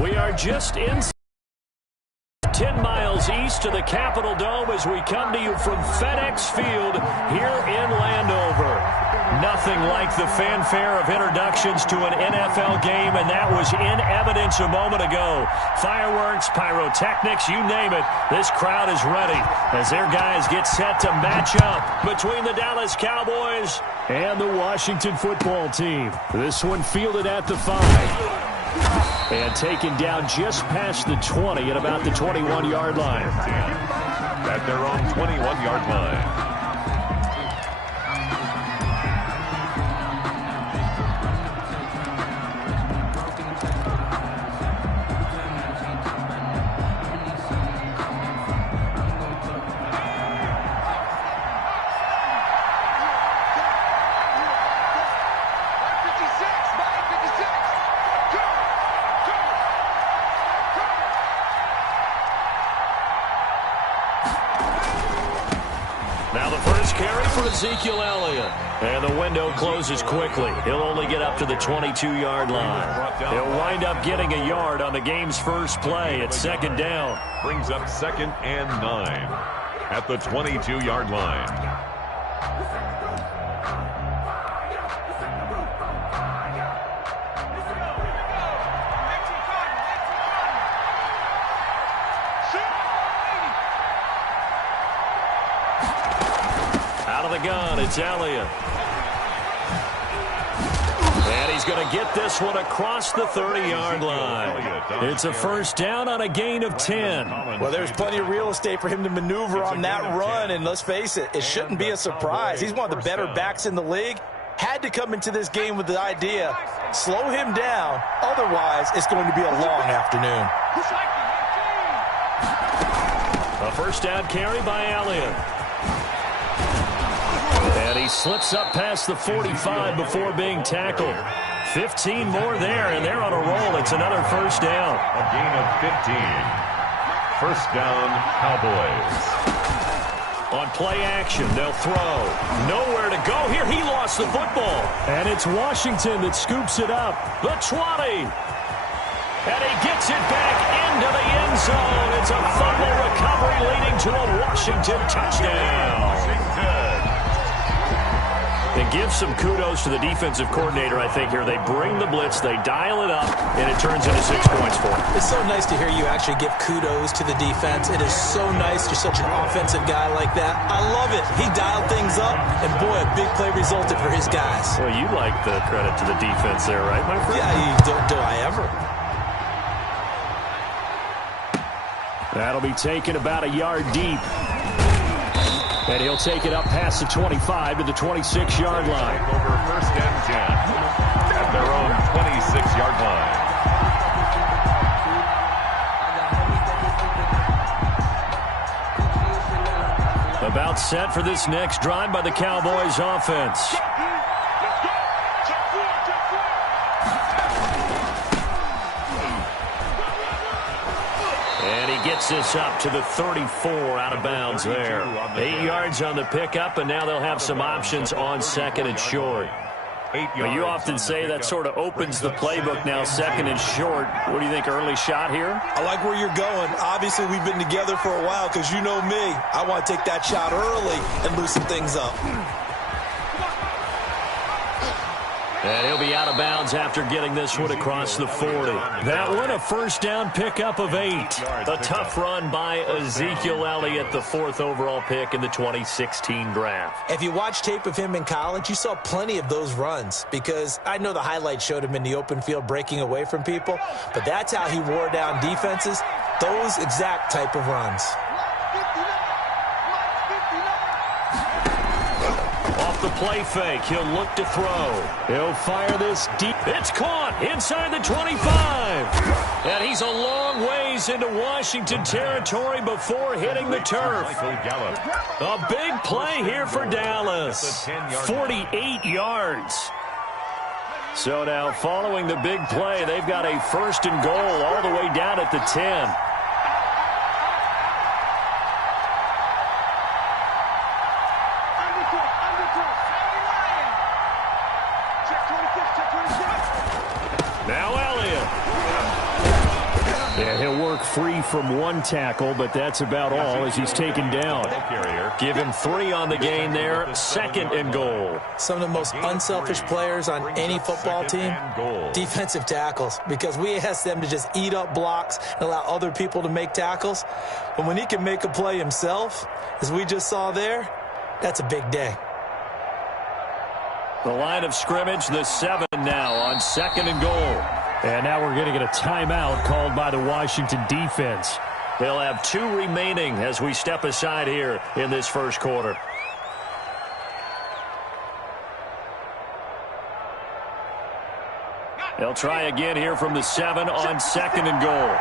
We are just in 10 miles east of the Capitol Dome as we come to you from FedEx Field here in Landover. Nothing like the fanfare of introductions to an NFL game, and that was in evidence a moment ago. Fireworks, pyrotechnics, you name it. This crowd is ready as their guys get set to match up between the Dallas Cowboys and the Washington football team. This one fielded at the 5. And taken down just past the 20 at about the 21-yard line. At their own 21-yard line. Now the first carry for Ezekiel Elliott. And the window closes quickly. He'll only get up to the 22-yard line. He'll wind up getting a yard on the game's first play at second down. Brings up 2nd and 9 at the 22-yard line. Gun. It's Elliott. And he's going to get this one across the 30-yard line. It's a first down on a gain of 10. Well, there's plenty of real estate for him to maneuver on that run, and let's face it, it shouldn't be a surprise. He's one of the better backs in the league. Had to come into this game with the idea, slow him down, otherwise it's going to be a long afternoon. A first down carry by Elliott. And he slips up past the 45 before being tackled. 15 more there, and they're on a roll. It's another first down. A gain of 15. First down, Cowboys. On play action, they'll throw. Nowhere to go here. He lost the football. And it's Washington that scoops it up. The 20. And he gets it back into the end zone. It's a fumble recovery leading to a Washington touchdown. And give some kudos to the defensive coordinator, I think, here. They bring the blitz, they dial it up, and it turns into 6 points for them. It's so nice to hear you actually give kudos to the defense. It is so nice. You're such an offensive guy like that. I love it. He dialed things up, and boy, a big play resulted for his guys. Well, you like the credit to the defense there, right, my friend? Yeah, do I ever? That'll be taken about a yard deep. And he'll take it up past the 25 to the 26-yard line. Over first and 10 at their own 26-yard line. About set for this next drive by the Cowboys offense. And he gets this up to the 34 out of bounds there. 8 yards on the pickup, and now they'll have some options on second and short. But you often say that sort of opens the playbook now, second and short. What do you think, early shot here? I like where you're going. Obviously, we've been together for a while because you know me. I want to take that shot early and loosen things up. And he'll be out of bounds after getting this one across the 40. That one a first down pickup of 8. A tough run by Ezekiel Elliott, the 4th overall pick in the 2016 draft. If you watch tape of him in college, you saw plenty of those runs because I know the highlights showed him in the open field breaking away from people, but that's how he wore down defenses, those exact type of runs. The play fake. He'll look to throw. He'll fire this deep. It's caught inside the 25. And he's a long ways into Washington territory before hitting the turf. A big play here for Dallas. 48 yards. So now following the big play, they've got a first and goal all the way down at the 10. free from one tackle, but that's about all as he's taken down. Give him 3 on the gain there, 2nd and goal. Some of the most unselfish players on any football team, defensive tackles, because we ask them to just eat up blocks and allow other people to make tackles. But when he can make a play himself, as we just saw there, that's a big day. The line of scrimmage, the 7 now on 2nd and goal. And now we're going to get a timeout called by the Washington defense. They'll have 2 remaining as we step aside here in this first quarter. They'll try again here from the 7 on 2nd and goal.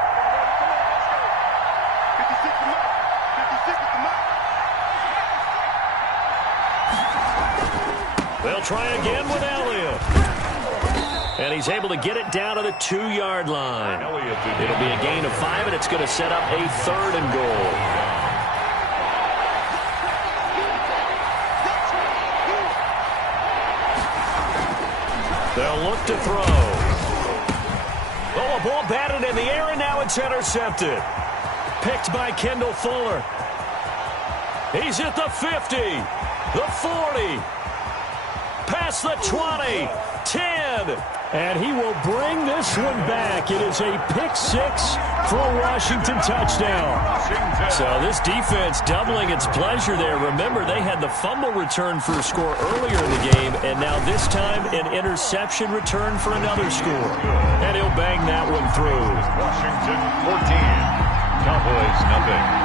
They'll try again with Elliott. And he's able to get it down to the 2-yard line. It'll be a gain of 5, and it's going to set up a 3rd and goal. They'll look to throw. Oh, a ball batted in the air, and now it's intercepted. Picked by Kendall Fuller. He's at the 50, the 40. Past the 20, 10, and he will bring this one back. It is a pick-6 for a Washington touchdown. So this defense doubling its pleasure there. Remember, they had the fumble return for a score earlier in the game, and now this time an interception return for another score. And he'll bang that one through. Washington 14, Cowboys nothing.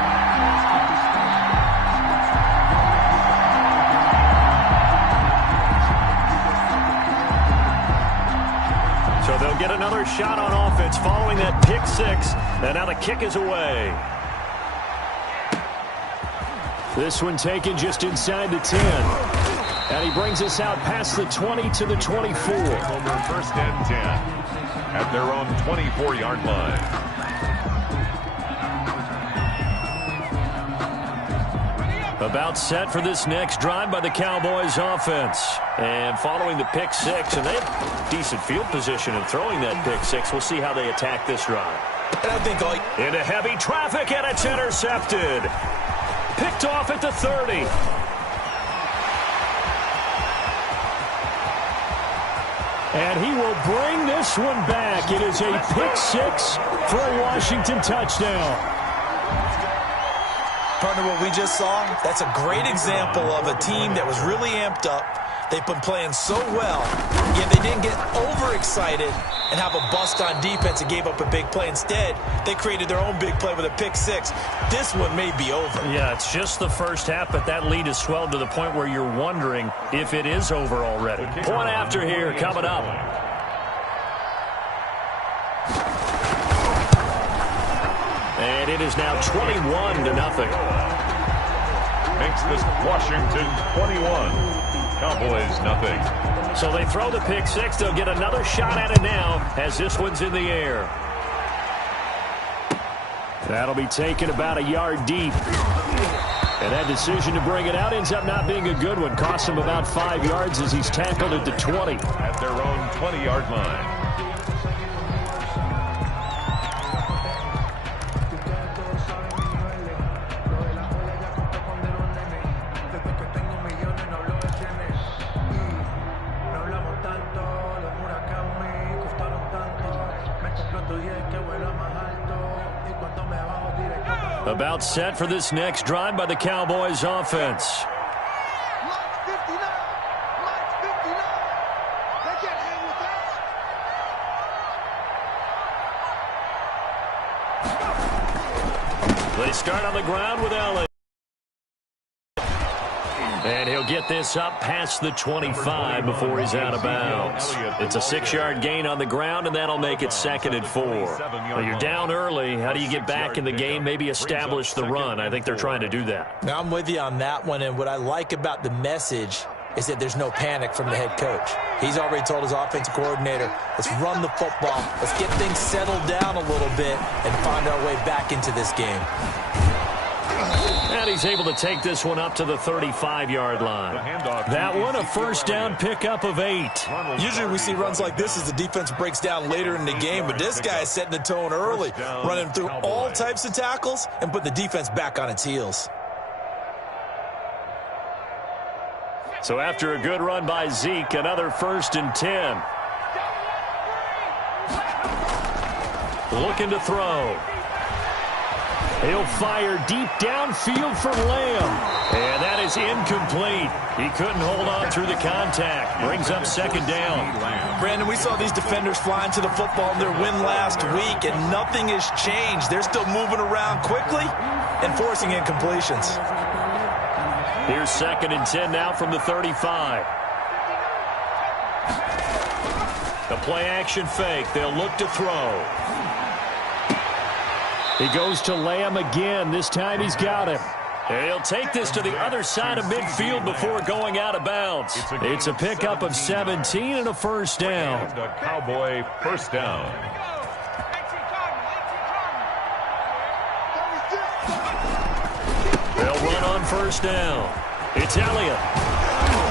So they'll get another shot on offense following that pick-6, and now the kick is away. This one taken just inside the 10. And he brings us out past the 20 to the 24. Over 1st and 10 at their own 24-yard line. About set for this next drive by the Cowboys offense. And following the pick-6, and they have decent field position in throwing that pick-6. We'll see how they attack this drive. And I think into heavy traffic, and it's intercepted. Picked off at the 30. And he will bring this one back. It is a pick-6 for a Washington touchdown. Partner, what we just saw, that's a great example of a team that was really amped up. They've been playing so well, yet they didn't get overexcited and have a bust on defense and gave up a big play. Instead, they created their own big play with a pick-6. This one may be over. Yeah, it's just the first half, but that lead has swelled to the point where you're wondering if it is over already. Point after here coming up. And it is now 21-0. Makes this Washington 21. Cowboys nothing. So they throw the pick-6. They'll get another shot at it now as this one's in the air. That'll be taken about a yard deep. And that decision to bring it out ends up not being a good one. Cost him about 5 yards as he's tackled at the 20. At their own 20-yard line. About set for this next drive by the Cowboys offense. They start on the ground with Elliott. And he'll get this up past the 25 before he's out of bounds. It's a 6-yard gain on the ground, and that'll make it 2nd and 4. Well, you're down early. How do you get back in the game? Maybe establish the run. I think they're trying to do that. Now, I'm with you on that one, and what I like about the message is that there's no panic from the head coach. He's already told his offensive coordinator, let's run the football. Let's get things settled down a little bit and find our way back into this game. And And he's able to take this one up to the 35-yard line. That one a first down pickup of 8. Usually we see runs like this as the defense breaks down later in the game, but this guy is setting the tone early, running through all types of tackles and put the defense back on its heels. So after a good run by Zeke, another 1st and 10. Looking to throw. He'll fire deep downfield for Lamb. And that is incomplete. He couldn't hold on through the contact. Brings up 2nd down. Brandon, we saw these defenders flying to the football in their win last week, and nothing has changed. They're still moving around quickly and forcing incompletions. Here's 2nd and 10 now from the 35. The play-action fake. They'll look to throw. He goes to Lamb again. This time he's got him. And he'll take this to the other side of midfield before going out of bounds. It's a pickup of 17 and a first down. A Cowboy first down. They'll run on first down. It's Elliott.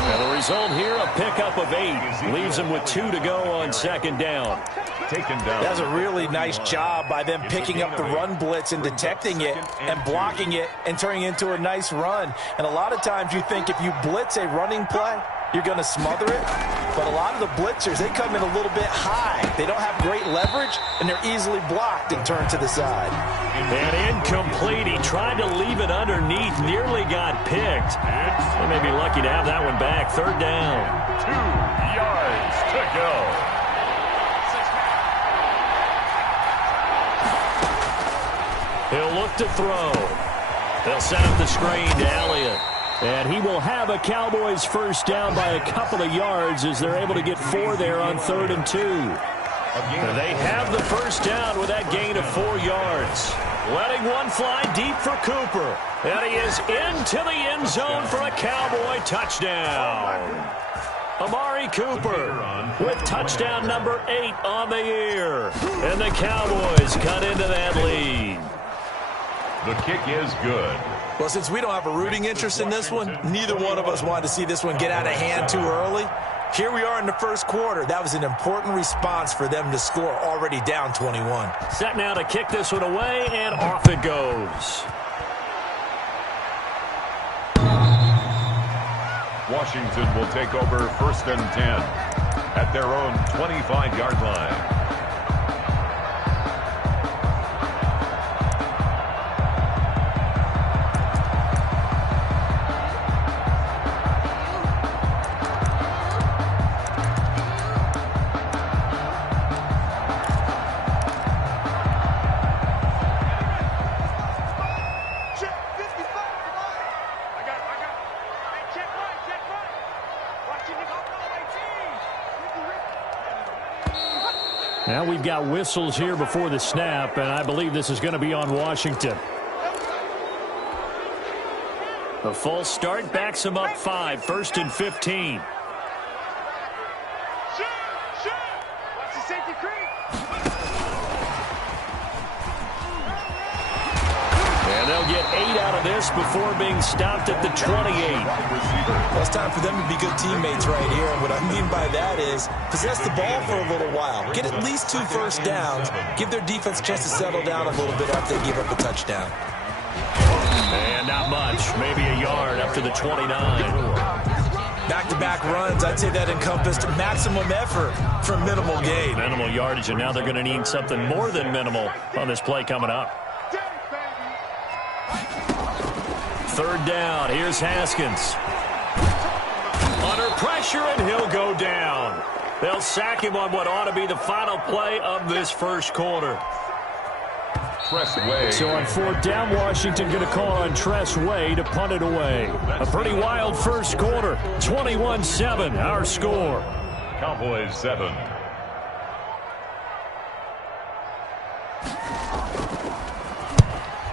And the result here, a pickup of 8. Leaves him with 2 to go on 2nd down. Taken down. That's a really nice job by them picking up the run blitz and detecting it and blocking it and turning it into a nice run. And a lot of times you think if you blitz a running play, you're going to smother it. But a lot of the blitzers, they come in a little bit high. They don't have great leverage, and they're easily blocked and turned to the side. And incomplete. He tried to leave it underneath, nearly got picked. They may be lucky to have that one back. 3rd down. 2 yards to go. He'll look to throw. They'll set up the screen to Elliott. And he will have a Cowboys first down by a couple of yards as they're able to get 4 there on 3rd and 2. They have the first down with that gain of 4 yards. Letting one fly deep for Cooper. And he is into the end zone for a Cowboy touchdown. Amari Cooper with touchdown number 8 on the year. And the Cowboys cut into that lead. The kick is good. Well, since we don't have a rooting interest in this one, neither one of us wanted to see this one get out of hand too early. Here we are in the first quarter. That was an important response for them to score, already down 21. Set now to kick this one away, and off it goes. Washington will take over 1st and 10 at their own 25-yard line. Now we've got whistles here before the snap, and I believe this is going to be on Washington. The false start backs him up 5, 1st and 15. And they'll get 8 out of this before being stopped at the 28. Well, it's time for them to be good teammates right here. And what I mean by that is possess the ball for a little while. Get at least 2 first downs. Give their defense a chance to settle down a little bit after they give up a touchdown. And not much. Maybe a yard up to the 29. Back-to-back runs, I'd say that encompassed maximum effort for minimal gain. Minimal yardage, and now they're going to need something more than minimal on this play coming up. 3rd down. Here's Haskins. Under pressure, and he'll go down. They'll sack him on what ought to be the final play of this first quarter. So on 4th down, Washington going to call on Tress Way to punt it away. A pretty wild first quarter. 21-7, our score. Cowboys 7.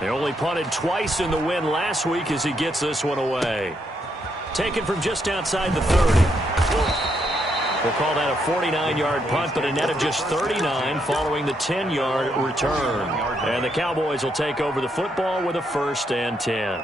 They only punted twice in the win last week as he gets this one away. Taken from just outside the 30. We'll call that a 49-yard punt, but a net of just 39 following the 10-yard return. And the Cowboys will take over the football with a 1st and 10.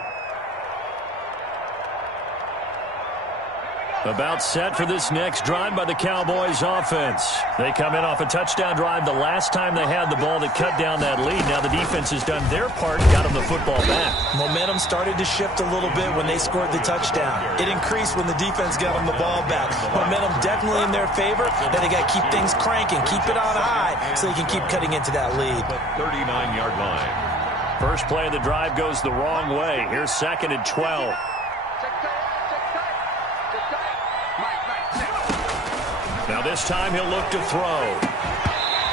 About set for this next drive by the Cowboys offense. They come in off a touchdown drive the last time they had the ball that cut down that lead. Now the defense has done their part, got them the football back. Momentum started to shift a little bit when they scored the touchdown. It increased when the defense got them the ball back. Momentum definitely in their favor. Now they got to keep things cranking, keep it on high so they can keep cutting into that lead. The 39-yard line. First play of the drive goes the wrong way. Here's 2nd and 12. Now this time he'll look to throw.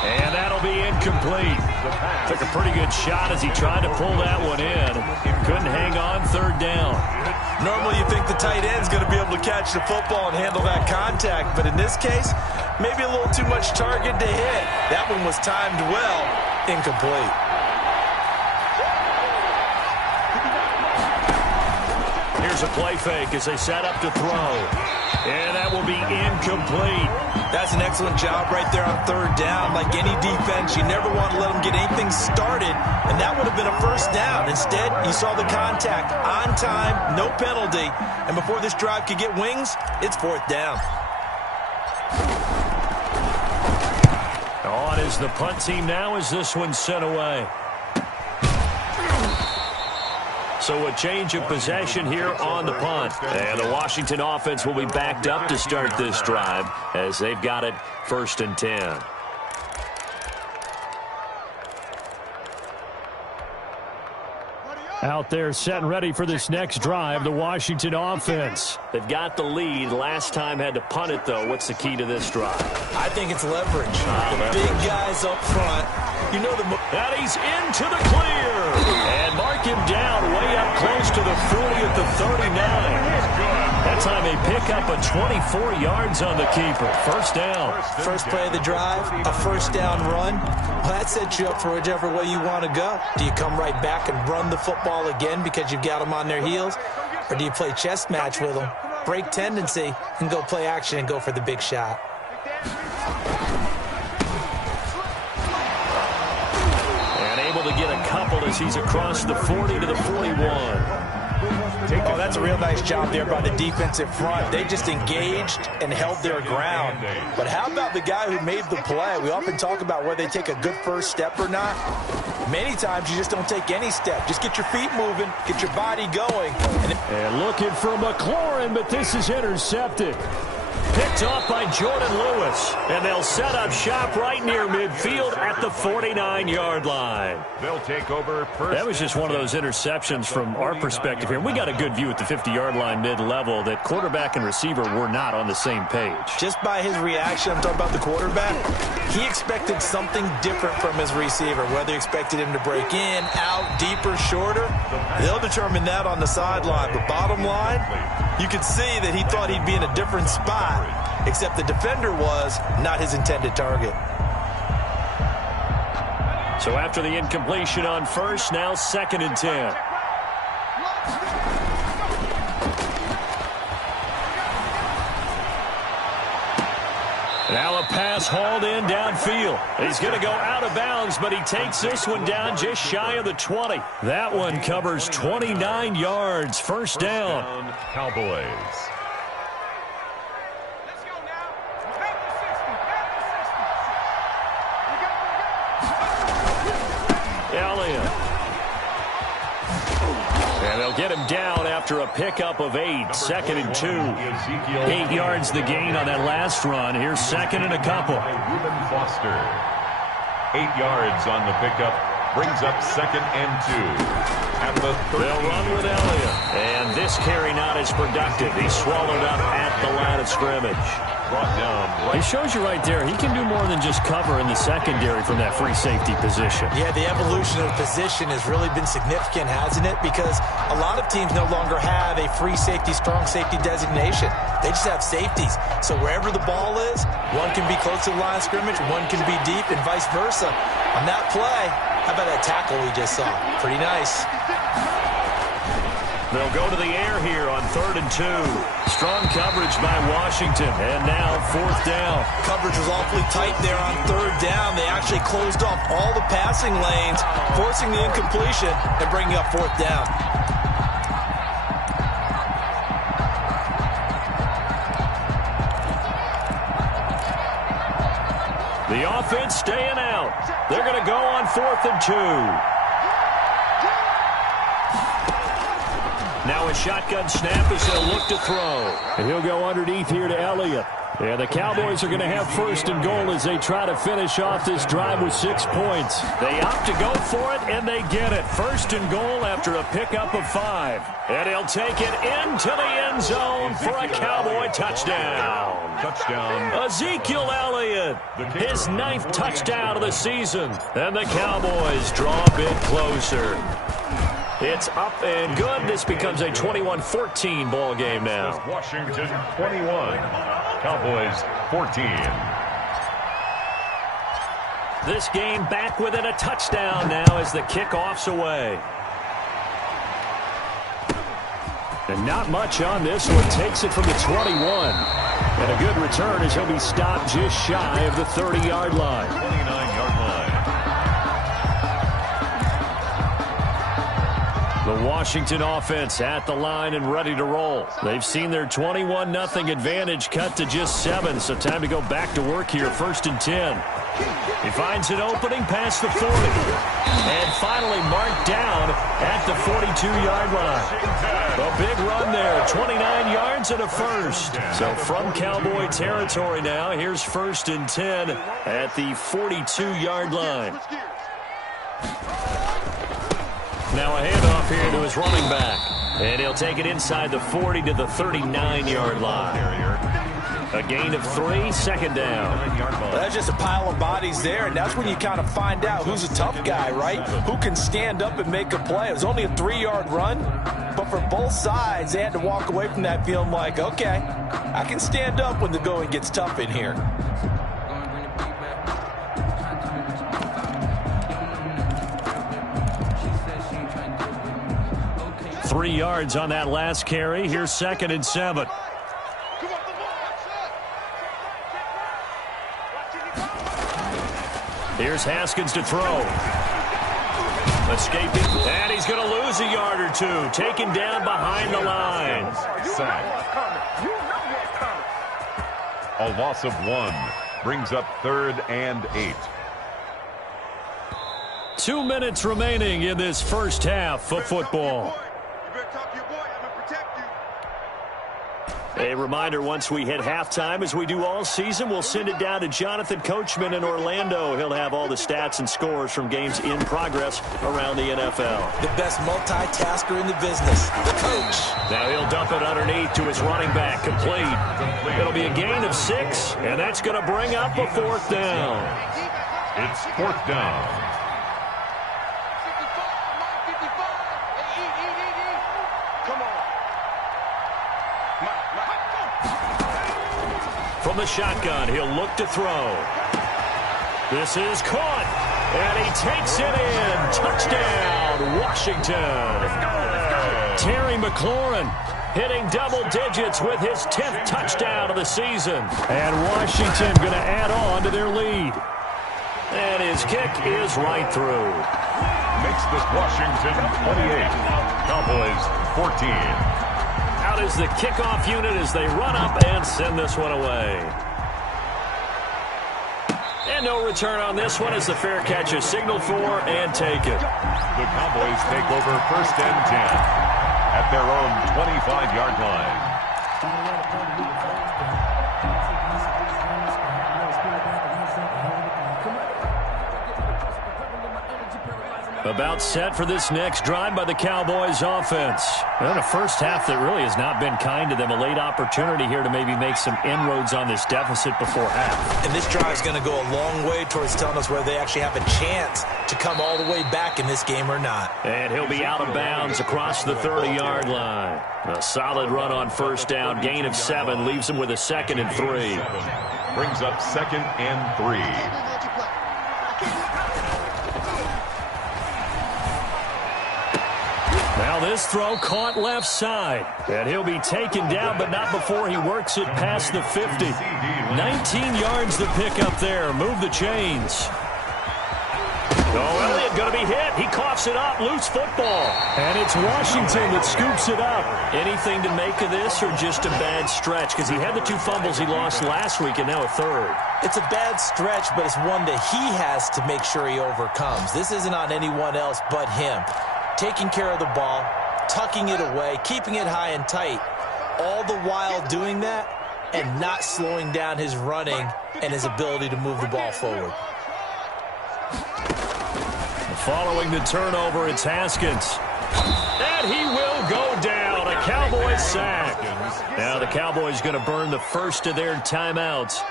And that'll be incomplete. Took a pretty good shot as he tried to pull that one in. Couldn't hang on 3rd down. Normally you think the tight end's going to be able to catch the football and handle that contact. But in this case, maybe a little too much target to hit. That one was timed well. Incomplete. Here's a play fake as they set up to throw. And that will be incomplete. That's an excellent job right there on 3rd down. Like any defense, you never want to let them get anything started, and that would have been a 1st down. Instead, you saw the contact on time, no penalty, and before this drive could get wings, it's 4th down. On is the punt team now as this one's sent away. So a change of possession here on the punt. And the Washington offense will be backed up to start this drive as they've got it 1st and 10. Out there set and ready for this next drive, the Washington offense. They've got the lead. Last time had to punt it, though. What's the key to this drive? I think it's leverage. The big guys up front. You know that he's into the clear. And mark him down way up close to the 40 at the 39. That time they pick up a 24 yards on the keeper. 1st down. First play of the drive, a 1st down run. Well, that sets you up for whichever way you want to go. Do you come right back and run the football again because you've got them on their heels? Or do you play chess match with them, break tendency, and go play action and go for the big shot? And able to get a couple as he's across the 40 to the 41. Oh, that's a real nice job there by the defensive front. They just engaged and held their ground. But how about the guy who made the play? We often talk about whether they take a good first step or not. Many times you just don't take any step. Just get your feet moving, get your body going. And looking for McLaurin, but this is intercepted. Picked off by Jordan Lewis. And they'll set up shop right near midfield at the 49-yard line. They'll take over first. That was just one of those interceptions from our perspective here. We got a good view at the 50-yard line mid-level that quarterback and receiver were not on the same page. Just by his reaction, I'm talking about the quarterback, he expected something different from his receiver. Whether he expected him to break in, out, deeper, shorter, they'll determine that on the sideline. But bottom line, you could see that he thought he'd be in a different spot, except the defender was not his intended target. So after the incompletion on 1st, now 2nd and 10. Now a pass hauled in downfield. He's going to go out of bounds, but he takes this one down just shy of the 20. That one covers 29 yards. 1st down. Cowboys. Elliott. And they'll get him down after a pickup of 8. 2nd and 2. 8 yards the gain on that last run. Here's 2nd and a couple. Reuben Foster. 8 yards on the pickup. Brings up 2nd and 2. At the 30. They'll run with Elliott. And this carry not as productive. He's swallowed up at the line of scrimmage. Brought down. He shows you right there, he can do more than just cover in the secondary from that free safety position. Yeah, the evolution of position has really been significant, hasn't it? Because a lot of teams no longer have a free safety, strong safety designation. They just have safeties. So wherever the ball is, one can be close to the line of scrimmage, one can be deep, and vice versa. On that play, how about that tackle we just saw? Pretty nice. They'll go to the air here on 3rd and 2. Strong coverage by Washington. And now 4th down. Coverage was awfully tight there on 3rd down. They actually closed off all the passing lanes, forcing the incompletion and bringing up 4th down. The offense staying out. They're going to go on 4th and 2. Now a shotgun snap as he'll look to throw. And he'll go underneath here to Elliott. And the Cowboys are going to have 1st and goal as they try to finish off this drive with 6 points. They opt to go for it, and they get it. 1st and goal after a pickup of 5. And he'll take it into the end zone for a Cowboy touchdown. Touchdown. Ezekiel Elliott, his 9th touchdown of the season. And the Cowboys draw a bit closer. It's up and good. This becomes a 21-14 ball game now. Washington 21, Cowboys 14. This game back within a touchdown now as the kickoff's away. And not much on this one. Takes it from the 21. And a good return as he'll be stopped just shy of the 30-yard line. 29-yard line. The Washington offense at the line and ready to roll. They've seen their 21-0 advantage cut to just 7, so time to go back to work here. 1st and 10. He finds an opening past the 40. And finally marked down at the 42-yard line. A big run there, 29 yards and a first. So from Cowboy territory now, here's 1st and 10 at the 42-yard line. Now a handoff here to his running back. And he'll take it inside the 40 to the 39-yard line. A gain of 3, 2nd down. That's just a pile of bodies there, and that's when you kind of find out who's a tough guy, right? Who can stand up and make a play. It was only a 3-yard run, but for both sides, they had to walk away from that feeling like, okay, I can stand up when the going gets tough in here. Three yards on that last carry. Here's 2nd and 7. Here's Haskins to throw. Escaping, and he's going to lose a yard or 2. Taken down behind the line. Sack. A loss of 1 brings up 3rd and 8. 2 minutes remaining in this first half of football. A reminder, once we hit halftime, as we do all season, we'll send it down to Jonathan Coachman in Orlando. He'll have all the stats and scores from games in progress around the NFL. The best multitasker in the business, the coach. Now he'll dump it underneath to his running back, complete. It'll be a gain of 6, and that's going to bring up a 4th down. It's 4th down. From the shotgun, he'll look to throw. This is caught, and he takes it in. Touchdown, Washington. Terry McLaurin hitting double digits with his 10th touchdown of the season. And Washington going to add on to their lead. And his kick is right through. Makes this Washington 28, Cowboys 14. Out is the kickoff unit as they run up and send this one away. And no return on this one as the fair catch is signaled for and taken. The Cowboys take over 1st and 10 at their own 25-yard line. About set for this next drive by the Cowboys offense. And a first half that really has not been kind to them. A late opportunity here to maybe make some inroads on this deficit before half. And this drive is going to go a long way towards telling us whether they actually have a chance to come all the way back in this game or not. And he'll be out of bounds across the 30-yard line. A solid run on 1st down. Gain of 7 leaves him with a 2nd and 3. Brings up 2nd and 3. Now this throw caught left side. And he'll be taken down, but not before he works it past the 50. 19 yards to pick up there. Move the chains. Oh, Elliott going to be hit. He coughs it up. Loose football. And it's Washington that scoops it up. Anything to make of this or just a bad stretch? Because he had the 2 fumbles he lost last week and now a third. It's a bad stretch, but it's one that he has to make sure he overcomes. This isn't on anyone else but him. Taking care of the ball, tucking it away, keeping it high and tight, all the while doing that and not slowing down his running and his ability to move the ball forward. Following the turnover, it's Haskins. And he will go down. A Cowboys sack. Now the Cowboys going to burn the first of their timeouts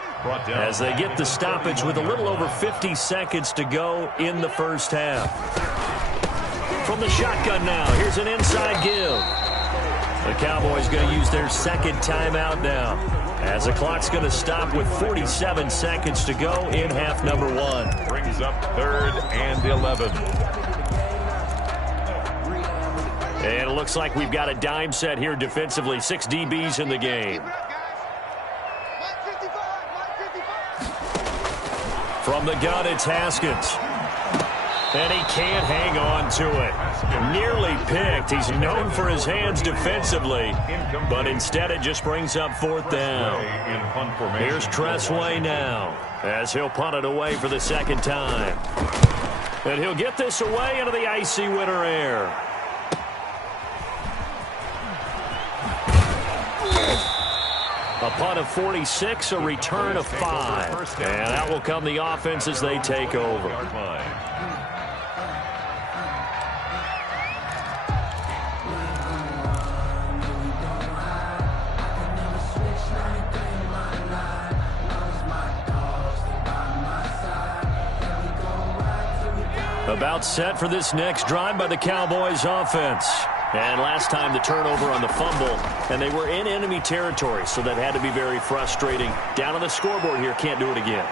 as they get the stoppage with a little over 50 seconds to go in the first half. From the shotgun now, here's an inside give. The Cowboys going to use their second timeout now as the clock's going to stop with 47 seconds to go in half number 1. Brings up 3rd and 11. And it looks like we've got a dime set here defensively. 6 DBs in the game. From the gun, it's Haskins. And he can't hang on to it. Nearly picked. He's known for his hands defensively, but instead it just brings up 4th down. Here's Tressway now as he'll punt it away for the second time. And he'll get this away into the icy winter air. A punt of 46, a return of 5. And out will come the offense as they take over. About set for this next drive by the Cowboys offense. And last time the turnover on the fumble, and they were in enemy territory, so that had to be very frustrating. Down on the scoreboard here, can't do it again.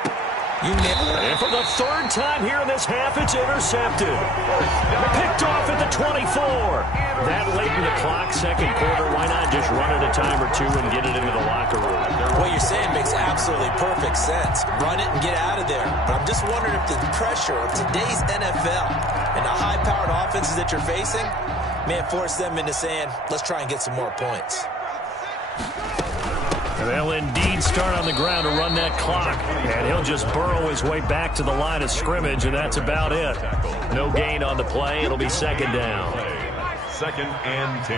And for the 3rd time here in this half, it's intercepted. Picked off at the 24. That late in the clock, second quarter, why not just run it a time or two and get it into the locker room? What you're saying makes absolutely perfect sense. Run it and get out of there. But I'm just wondering if the pressure of today's NFL and the high-powered offenses that you're facing may have forced them into saying, let's try and get some more points. And they'll indeed start on the ground to run that clock. And he'll just burrow his way back to the line of scrimmage, and that's about it. No gain on the play. It'll be 2nd down. 2nd and 10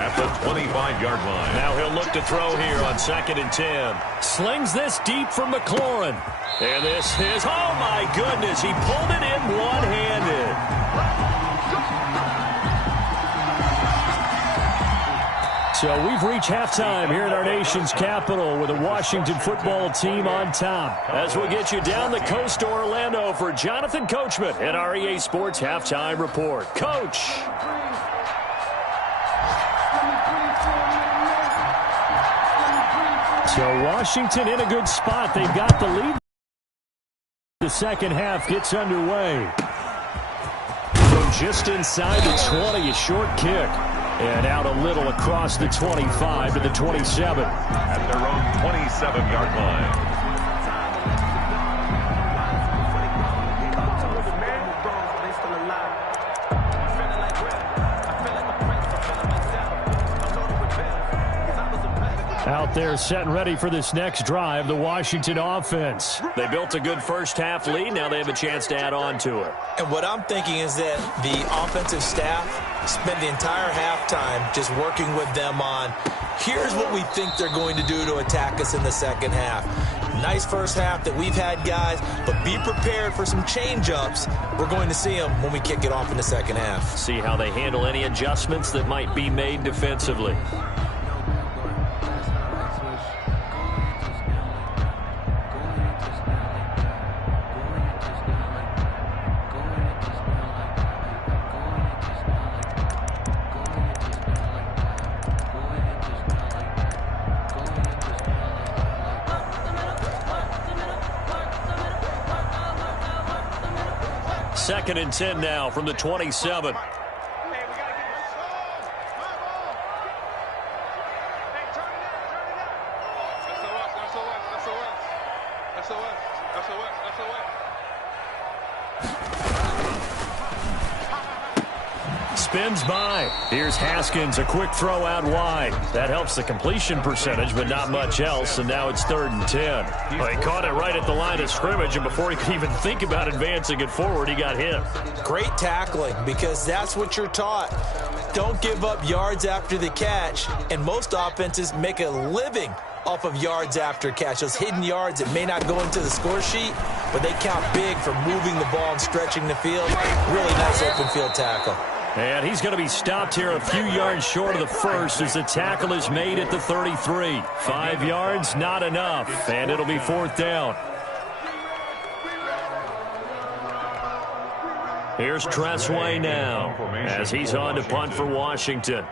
at the 25-yard line. Now he'll look to throw here on 2nd and 10. Slings this deep for McLaurin. And this is, oh my goodness, he pulled it in one-handed. So we've reached halftime here at our nation's capital with the Washington football team on top. As we get you down the coast to Orlando for Jonathan Coachman at our EA Sports Halftime Report. Coach. So Washington in a good spot. They've got the lead. The second half gets underway. From just inside the 20, a short kick. And out a little across the 25 to the 27. At their own 27-yard line. Out there set and ready for this next drive, the Washington offense. They built a good first half lead. Now they have a chance to add on to it. And what I'm thinking is that the offensive staff spent the entire halftime just working with them on, here's what we think they're going to do to attack us in the second half. Nice first half that we've had, guys, but be prepared for some change-ups. We're going to see them when we kick it off in the second half. See how they handle any adjustments that might be made defensively. Second and 10 now from the 27. spins by. Here's Haskins, a quick throw out wide. That helps the completion percentage, but not much else, and now it's 3rd and 10. Well, he caught it right at the line of scrimmage, and before he could even think about advancing it forward, he got hit. Great tackling, because that's what you're taught. Don't give up yards after the catch, and most offenses make a living off of yards after catch. Those hidden yards that may not go into the score sheet, but they count big for moving the ball and stretching the field. Really nice open field tackle. And he's going to be stopped here a few yards short of the first as the tackle is made at the 33. 5 yards, not enough, and it'll be 4th down. Here's Tressway now as he's on to punt for Washington.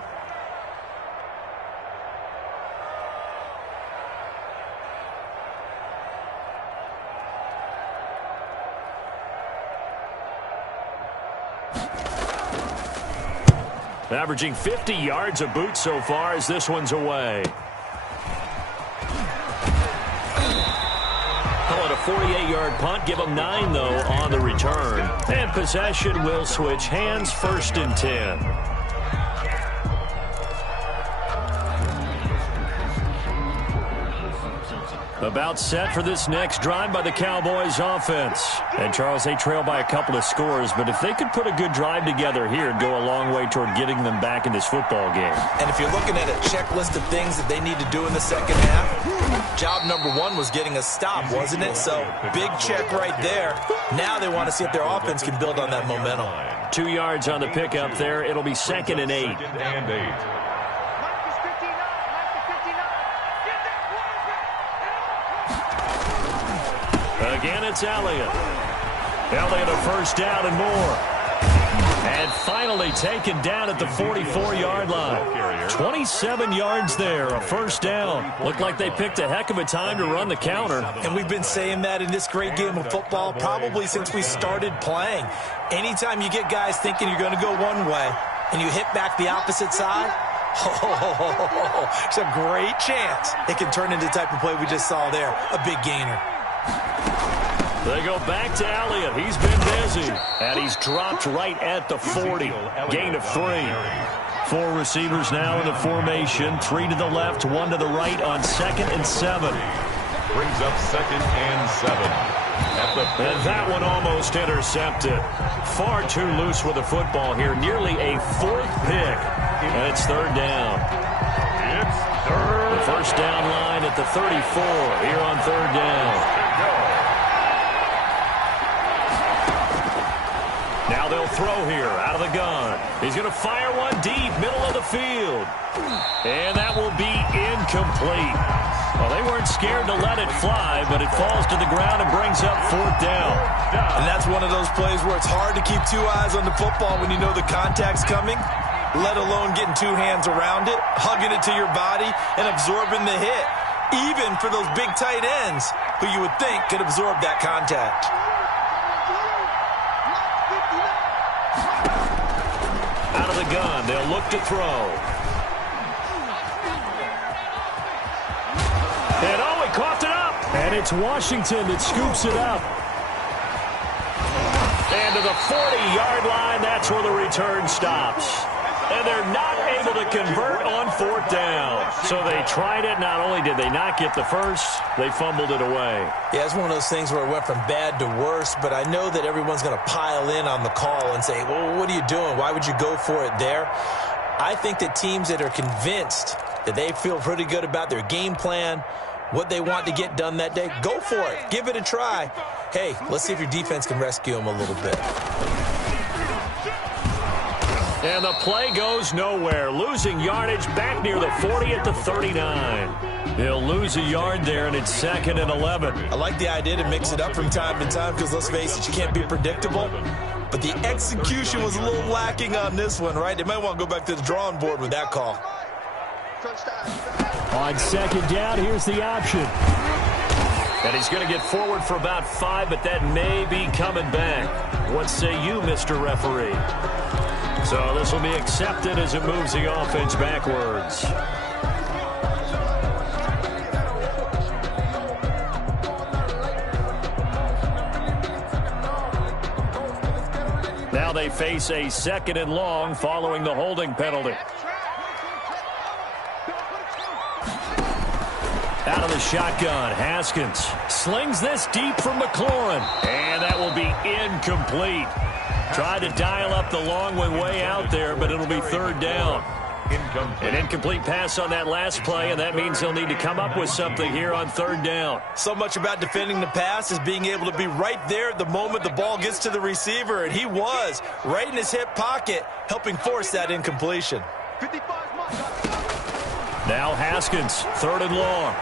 Averaging 50 yards a boot so far as this one's away. Call it a 48-yard punt. Give them 9, though, on the return. And possession will switch hands, 1st and 10. About set for this next drive by the Cowboys offense. And, Charles, they trail by a couple of scores, but if they could put a good drive together here, it'd go a long way toward getting them back in this football game. And if you're looking at a checklist of things that they need to do in the second half, job number 1 was getting a stop, wasn't it? So, big check right there. Now they want to see if their offense can build on that momentum. 2 yards on the pickup there. It'll be 2nd and 8. Again, it's Elliott. Elliott a 1st down and more. And finally taken down at the 44-yard line. 27 yards there, a 1st down. Looked like they picked a heck of a time to run the counter. And we've been saying that in this great game of football probably since we started playing. Anytime you get guys thinking you're going to go one way and you hit back the opposite side, it's a great chance it can turn into the type of play we just saw there, a big gainer. They go back to Elliott. He's been busy. And he's dropped right at the 40. Gain of 3. 4 receivers now in the formation. 3 to the left, 1 to the right on 2nd and 7. Brings up 2nd and 7. And that one almost intercepted. Far too loose with the football here. Nearly a 4th pick. And it's 3rd down. The 1st down line at the 34 here on 3rd down. Now they'll throw here out of the gun. He's going to fire one deep, middle of the field. And that will be incomplete. Well, they weren't scared to let it fly, but it falls to the ground and brings up 4th down. And that's one of those plays where it's hard to keep 2 eyes on the football when you know the contact's coming, let alone getting 2 hands around it, hugging it to your body, and absorbing the hit, even for those big tight ends who you would think could absorb that contact. Out of the gun, they'll look to throw. And oh, he coughed it up. And it's Washington that scoops it up. And to the 40-yard line, that's where the return stops. And they're not able to convert on 4th down. So they tried it. Not only did they not get the first, they fumbled it away. Yeah, it's one of those things where it went from bad to worse, but I know that everyone's going to pile in on the call and say, well, what are you doing? Why would you go for it there? I think that teams that are convinced that they feel pretty good about their game plan, what they want to get done that day, go for it. Give it a try. Hey, let's see if your defense can rescue them a little bit. And the play goes nowhere. Losing yardage back near the 40 at the 39. He'll lose a yard there, and it's 2nd and 11. I like the idea to mix it up from time to time because, let's face it, you can't be predictable. But the execution was a little lacking on this one, right? They might want to go back to the drawing board with that call. On 2nd down, here's the option. And he's going to get forward for about 5, but that may be coming back. What say you, Mr. Referee? So this will be accepted as it moves the offense backwards. Now now they face a 2nd and long following the holding penalty. Out of the shotgun, Haskins slings this deep for McLaurin, and that will be incomplete. Tried to dial up the long way out there, but it'll be 3rd down. An incomplete pass on that last play, and that means they'll need to come up with something here on 3rd down. So much about defending the pass is being able to be right there at the moment the ball gets to the receiver, and he was right in his hip pocket, helping force that incompletion. Now Haskins, 3rd and long.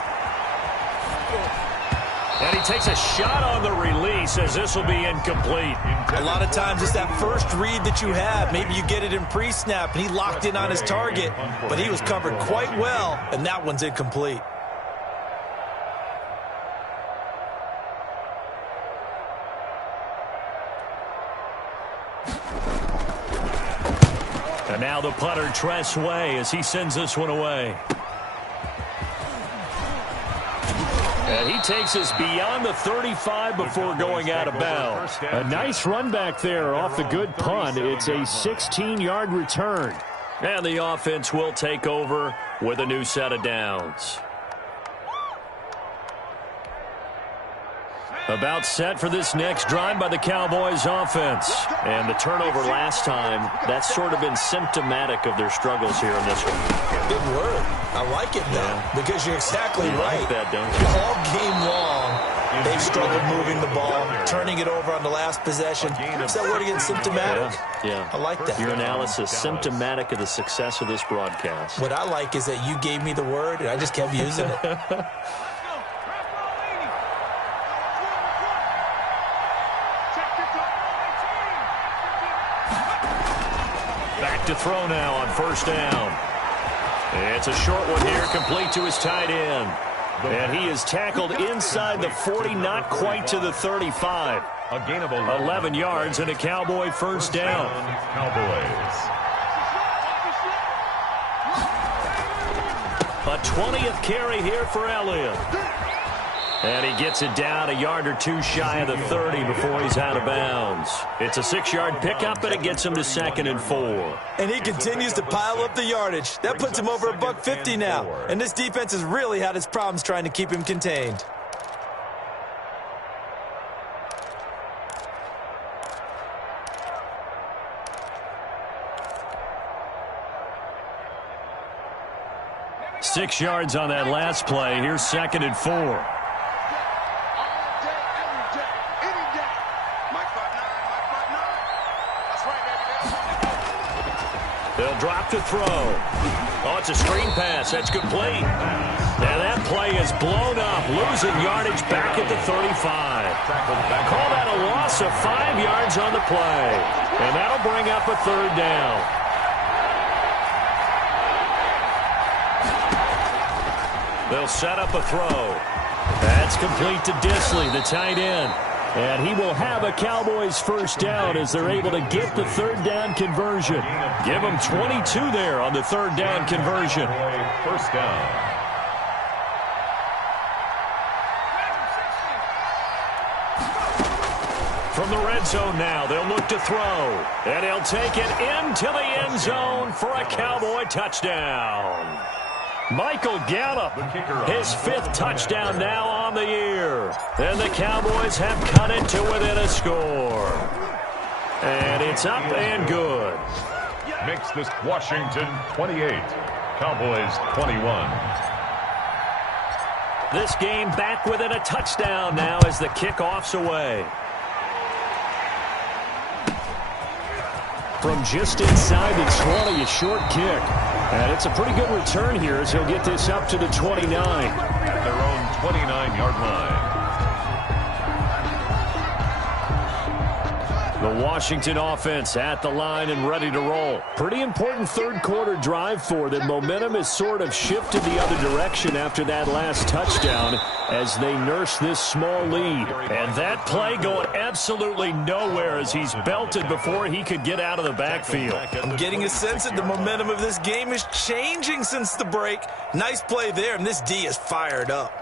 And he takes a shot on the release as this will be incomplete. A lot of times it's that first read that you have. Maybe you get it in pre-snap, and he locked in on his target, but he was covered quite well, and that one's incomplete. And now the punter, Tress Way, as he sends this one away. And he takes us beyond the 35 before going out of bounds. A nice run back there off the good punt. It's a 16-yard return. And the offense will take over with a new set of downs. About set for this next drive by the Cowboys offense. And the turnover last time, that's sort of been symptomatic of their struggles here in this one. Good word. I like it, though, because you're exactly right. Like that, don't you? All game long, they've struggled moving the ball, turning it over on the last possession. Is that word again, symptomatic? Yeah. I like that. Your analysis, symptomatic of the success of this broadcast. What I like is that you gave me the word, and I just kept using it. Back to throw now on 1st down. It's a short one here, complete to his tight end. And he is tackled inside the 40, not quite to the 35. A gain of 11 yards and a Cowboy 1st down. Cowboys. A 20th carry here for Elliott. And he gets it down a yard or two shy of the 30 before he's out of bounds. It's a 6-yard pickup, and it gets him to 2nd and 4. And he continues to pile up the yardage. That puts him over $150 now. And this defense has really had its problems trying to keep him contained. Six yards on that last play. Here's 2nd and 4. They'll drop to throw. Oh, it's a screen pass. That's complete. And that play is blown up, losing yardage back at the 35. Call that a loss of 5 yards on the play. And that'll bring up a 3rd down. They'll set up a throw. That's complete to Disley, the tight end. And he will have a Cowboys 1st down as they're able to get the 3rd down conversion. Give them 22 there on the 3rd down conversion. 1st down. From the red zone now, they'll look to throw. And he'll take it into the end zone for a Cowboy touchdown. Michael Gallup, his 5th touchdown now on the year. And the Cowboys have cut it to within a score. And it's up and good. Makes this Washington 28, Cowboys 21. This game back within a touchdown now as the kickoff's away. From just inside the 20, a short kick. And it's a pretty good return here as he'll get this up to the 29. At their own 29-yard line. The Washington offense at the line and ready to roll. Pretty important 3rd quarter drive for them. Momentum has sort of shifted the other direction after that last touchdown as they nurse this small lead. And that play going absolutely nowhere as he's belted before he could get out of the backfield. I'm getting a sense that the momentum of this game is changing since the break. Nice play there, and this D is fired up.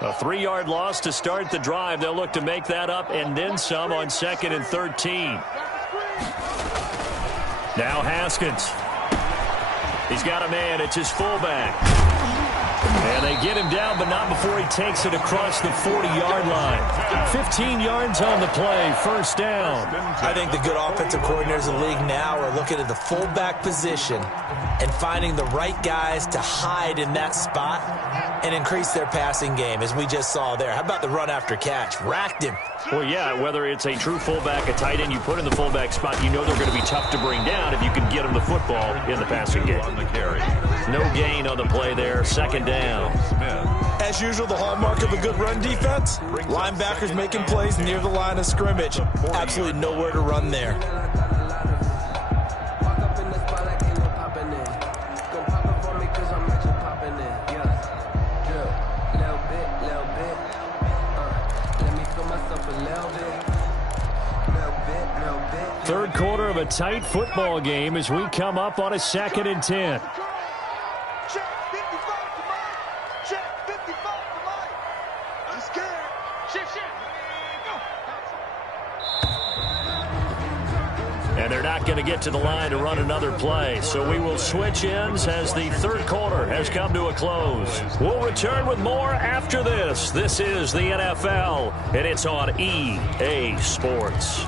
A 3-yard loss to start the drive. They'll look to make that up and then some on 2nd and 13. Now Haskins. He's got a man. It's his fullback. And they get him down, but not before he takes it across the 40-yard line. 15 yards on the play, first down. I think the good offensive coordinators in the league now are looking at the fullback position and finding the right guys to hide in that spot and increase their passing game, as we just saw there. How about the run after catch? Racked him. Well, yeah, whether it's a true fullback, a tight end you put in the fullback spot, you know they're going to be tough to bring down if you can get them the football in the passing game. No gain on the play there, second down. As usual, the hallmark of a good run defense, linebackers making plays near the line of scrimmage. Absolutely nowhere to run there. Third quarter of a tight football game as we come up on a 2nd and 10. And they're not going to get to the line to run another play. So we will switch ends as the third quarter has come to a close. We'll return with more after this. This is the NFL, and it's on EA Sports.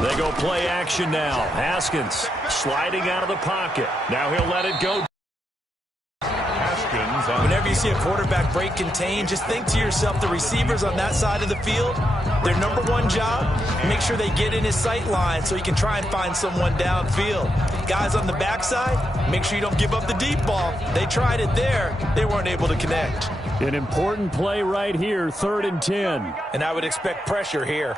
They go play action now. Haskins sliding out of the pocket. Now he'll let it go. Whenever you see a quarterback break contain, just think to yourself, the receivers on that side of the field, their number one job, make sure they get in his sight line so he can try and find someone downfield. Guys on the backside, make sure you don't give up the deep ball. They tried it there. They weren't able to connect. An important play right here, 3rd and 10. And I would expect pressure here.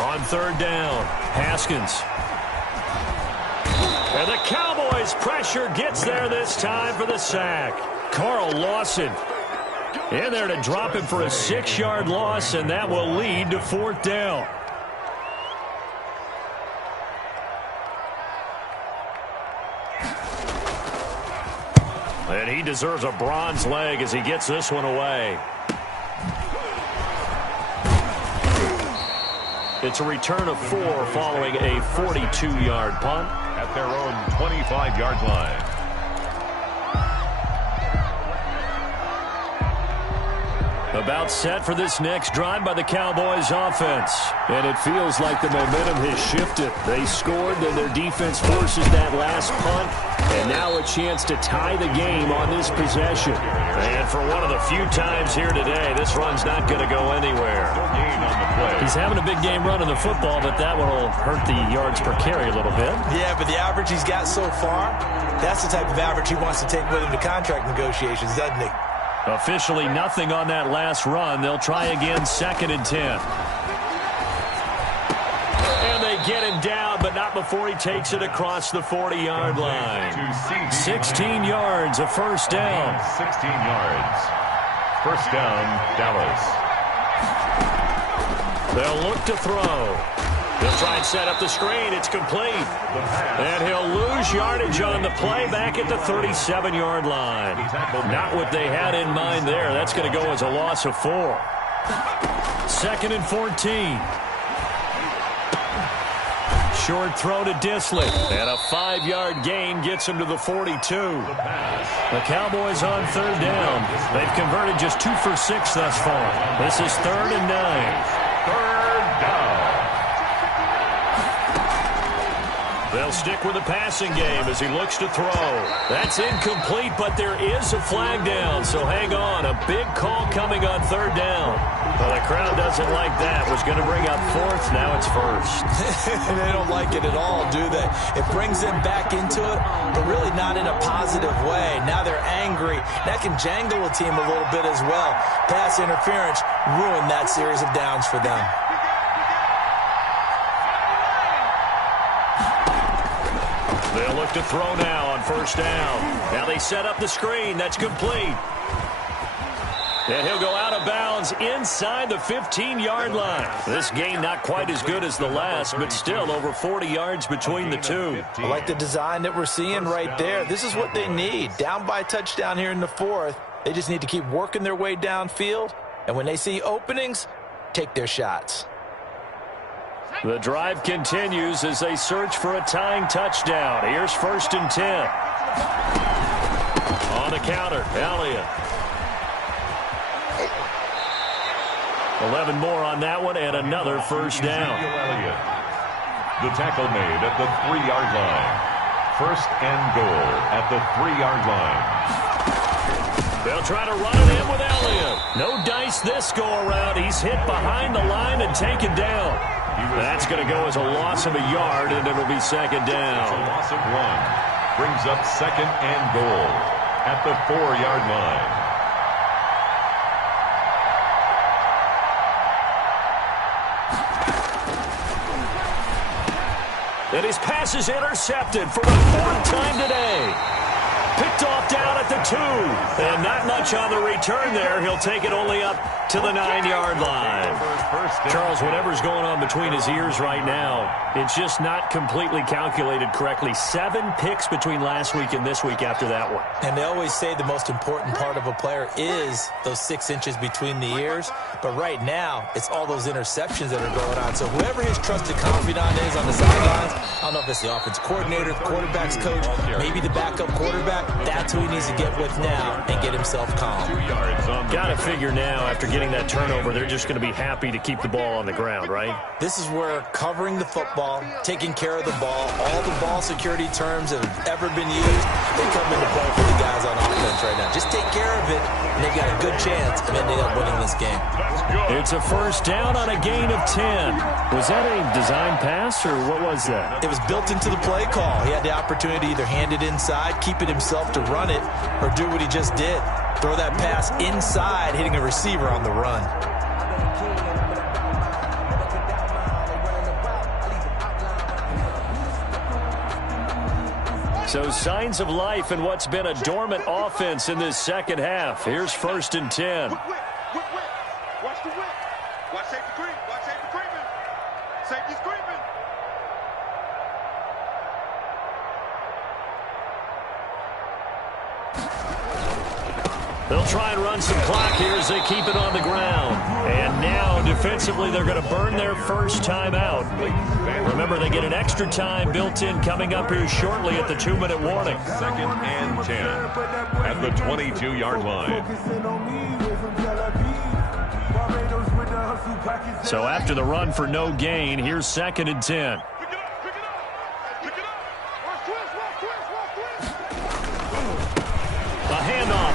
On 3rd down, Haskins. And the Cowboys' pressure gets there this time for the sack. Carl Lawson in there to drop him for a 6-yard loss, and that will lead to 4th down. And he deserves a bronze leg as he gets this one away. It's a return of 4 following a 42-yard punt. At their own 25-yard line. About set for this next drive by the Cowboys offense. And it feels like the momentum has shifted. They scored, then their defense forces that last punt. And now a chance to tie the game on this possession. And for one of the few times here today, this run's not going to go anywhere. He's having a big game running the football, but that one will hurt the yards per carry a little bit. Yeah, but the average he's got so far, that's the type of average he wants to take with him to contract negotiations, doesn't he? Officially nothing on that last run. They'll try again, 2nd and 10. And they get him down, but not before he takes it across the 40-yard line. 16 yards, a first down. 16 yards. First down, Dallas. They'll look to throw. They'll try and set up the screen. It's complete. And he'll lose yardage on the play back at the 37-yard line. Not what they had in mind there. That's going to go as a loss of 4. 2nd and 14. Short throw to Disley. And a 5-yard gain gets him to the 42. The Cowboys on 3rd down. They've converted just 2 for 6 thus far. This is 3rd and 9. 3rd down. They'll stick with the passing game as he looks to throw. That's incomplete, but there is a flag down, so hang on. A big call coming on 3rd down. Well, the crowd doesn't like that. Was going to bring up 4th. Now it's 1st. They don't like it at all, do they? It brings them back into it, but really not in a positive way. Now they're angry. That can jangle a team a little bit as well. Pass interference ruined that series of downs for them. They'll look to throw now on first down. Now they set up the screen. That's complete. And he'll go out of bounds inside the 15-yard line. This gain not quite as good as the last, but still over 40 yards between the two. I like the design that we're seeing right there. This is what they need. Down by a touchdown here in the fourth. They just need to keep working their way downfield. And when they see openings, take their shots. The drive continues as they search for a tying touchdown. Here's 1st and 10. On the counter, Elliott. 11 more on that one, and another first down. The tackle made at the 3-yard line. 1st and goal at the 3-yard line. They'll try to run it in with Elliott. No dice this go-around. He's hit behind the line and taken down. That's going to go as a loss of a yard, and it'll be 2nd down. A loss of 1. Brings up 2nd and goal at the 4-yard line. And his pass is intercepted for the 4th time today. Picked off down at the 2. And not much on the return there. He'll take it only up to the 9-yard line. Charles, whatever's going on between his ears right now, it's just not completely calculated correctly. 7 picks between last week and this week after that one. And they always say the most important part of a player is those 6 inches between the ears. But right now, it's all those interceptions that are going on. So whoever his trusted confidant is on the sidelines, I don't know if it's the offense coordinator, the quarterback's coach, maybe the backup quarterback, that's who he needs to get with now and get himself calm. Got to figure now, after getting that turnover, they're just going to be happy to keep the ball on the ground, right? This is where covering the football, taking care of the ball, all the ball security terms that have ever been used, they come into play for the guys on offense right now. Just take care of it, and they've got a good chance of ending up winning this game. It's a first down on a gain of 10. Was that a design pass, or what was that? It was built into the play call. He had the opportunity to either hand it inside, keep it himself to run it, or do what he just did. Throw that pass inside, hitting a receiver on the run. So signs of life in what's been a dormant offense in this second half. Here's 1st and 10. Watch the whip. Watch safety creep. Watch safety creeping. Safety's creeping. They'll try and run some clock here as they keep it on the ground. And now, defensively, they're going to burn their first timeout. Remember, they get an extra time built in coming up here shortly at the 2-minute warning. 2nd and 10 at the 22-yard line. So after the run for no gain, here's 2nd and 10.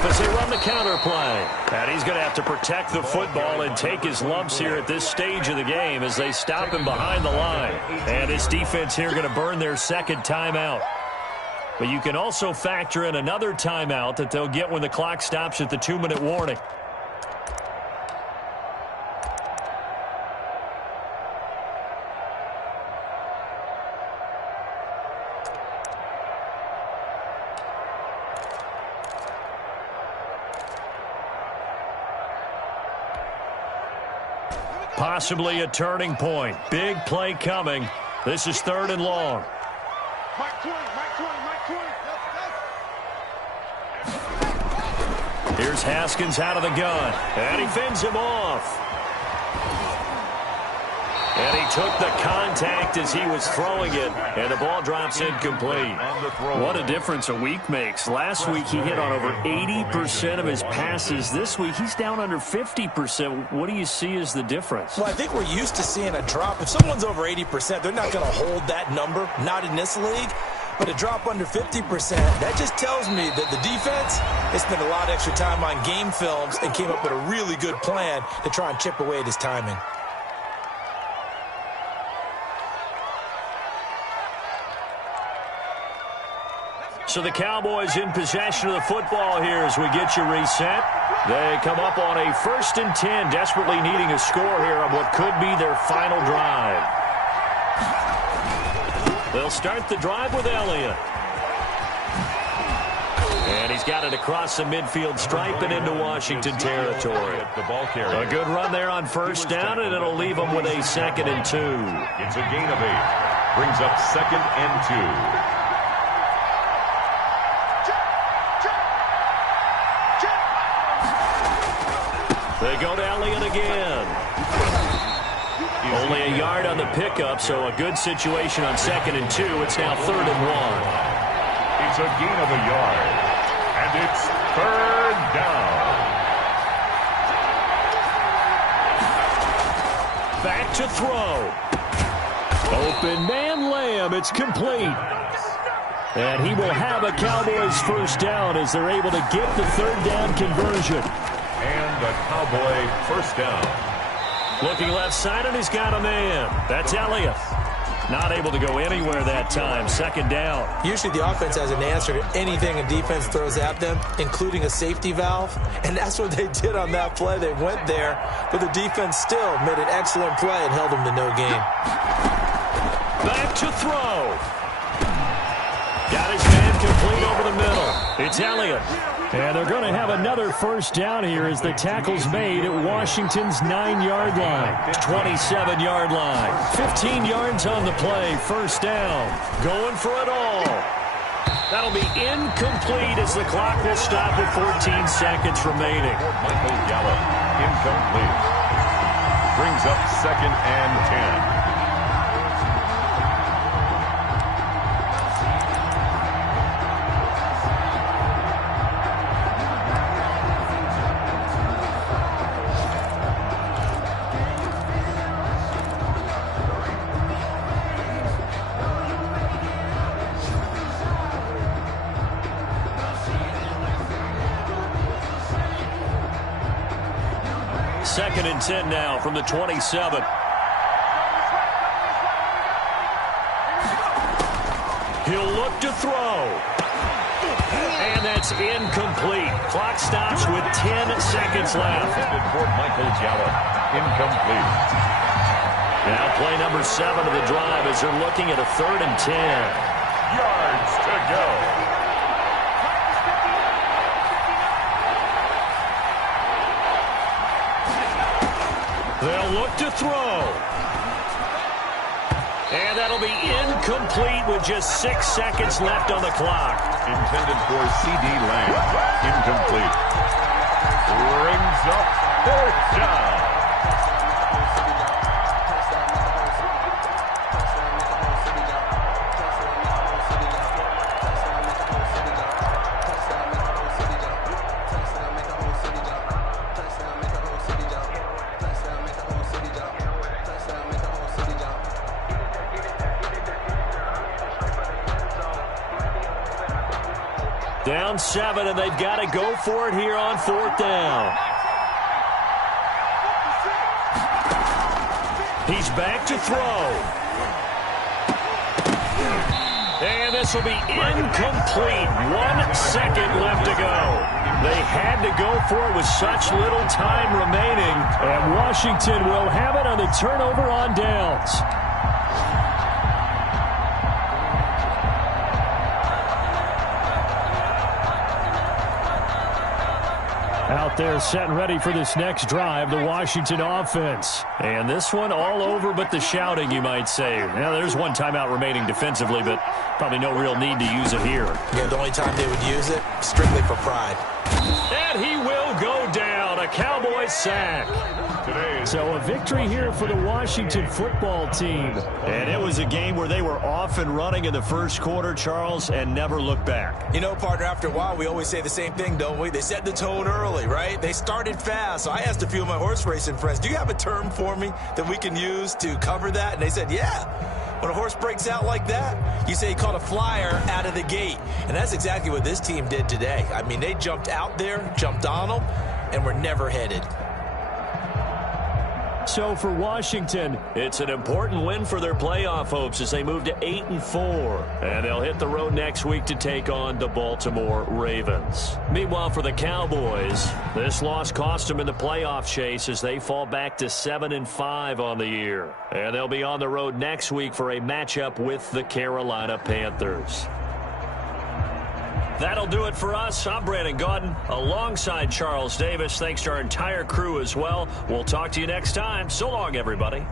As they run the counter play. And he's going to have to protect the football and take his lumps here at this stage of the game as they stop him behind the line. And this defense here going to burn their 2nd timeout. But you can also factor in another timeout that they'll get when the clock stops at the 2-minute warning. Possibly a turning point. Big play coming. This is 3rd and long. Mike 20. Here's Haskins out of the gun. And he fends him off. And he took the contact as he was throwing it. And the ball drops incomplete. What a difference a week makes. Last week he hit on over 80% of his passes. This week he's down under 50%. What do you see as the difference? Well, I think we're used to seeing a drop. If someone's over 80%, they're not going to hold that number. Not in this league. But a drop under 50%, that just tells me that the defense has spent a lot of extra time on game films and came up with a really good plan to try and chip away at his timing. So the Cowboys in possession of the football here as we get you reset. They come up on a 1st and 10, desperately needing a score here on what could be their final drive. They'll start the drive with Elliott. And he's got it across the midfield stripe and into Washington territory. A good run there on first down, and it'll leave them with a 2nd and 2. It's a gain of 8. Brings up 2nd and 2. They go to Elliott again. Only a yard on the pickup, so a good situation on 2nd and 2. It's now 3rd and 1. It's a gain of a yard. And it's 3rd down. Back to throw. Open man Lamb. It's complete. And he will have a Cowboys first down as they're able to get the 3rd down conversion. And the Cowboy first down. Looking left side, and he's got a man. That's Elliott. Not able to go anywhere that time. 2nd down. Usually the offense has an answer to anything a defense throws at them, including a safety valve. And that's what they did on that play. They went there, but the defense still made an excellent play and held them to no gain. Back to throw. Got his man complete over the middle. It's Elliott. And they're going to have another first down here as the tackle's made at Washington's 9-yard line. 27-yard line. 15 yards on the play. First down. Going for it all. That'll be incomplete as the clock will stop with 14 seconds remaining. Michael Gallup, incomplete. Brings up 2nd and 10. Second and 10 now from the 27. He'll look to throw. And that's incomplete. Clock stops with 10 seconds left. For Michael Gallup, incomplete. Now play number 7 of the drive as they're looking at a 3rd and 10. Yards to go. They'll look to throw. And that'll be incomplete with just 6 seconds left on the clock. Intended for C.D. Lamb. Incomplete. Brings up 4th down. Down 7, and they've got to go for it here on 4th down. He's back to throw. And this will be incomplete. 1 second left to go. They had to go for it with such little time remaining. And Washington will have it on the turnover on downs. Out there set and ready for this next drive, the Washington offense. And this one all over but the shouting, you might say. Now, there's one timeout remaining defensively, but probably no real need to use it here. Yeah, the only time they would use it, strictly for pride. And he will go down. A Cowboy sack. So a victory here for the Washington football team. And it was a game where they were off and running in the first quarter, Charles, and never looked back. You know, partner, after a while, we always say the same thing, don't we? They set the tone early, right? They started fast. So I asked a few of my horse racing friends, do you have a term for me that we can use to cover that? And they said, yeah. When a horse breaks out like that, you say he caught a flyer out of the gate. And that's exactly what this team did today. I mean, they jumped out there, jumped on them, and were never headed. So for Washington, it's an important win for their playoff hopes as they move to 8-4. And they'll hit the road next week to take on the Baltimore Ravens. Meanwhile, for the Cowboys, this loss cost them in the playoff chase as they fall back to 7-5 on the year. And they'll be on the road next week for a matchup with the Carolina Panthers. That'll do it for us. I'm Brandon Gaudin alongside Charles Davis. Thanks to our entire crew as well. We'll talk to you next time. So long, everybody.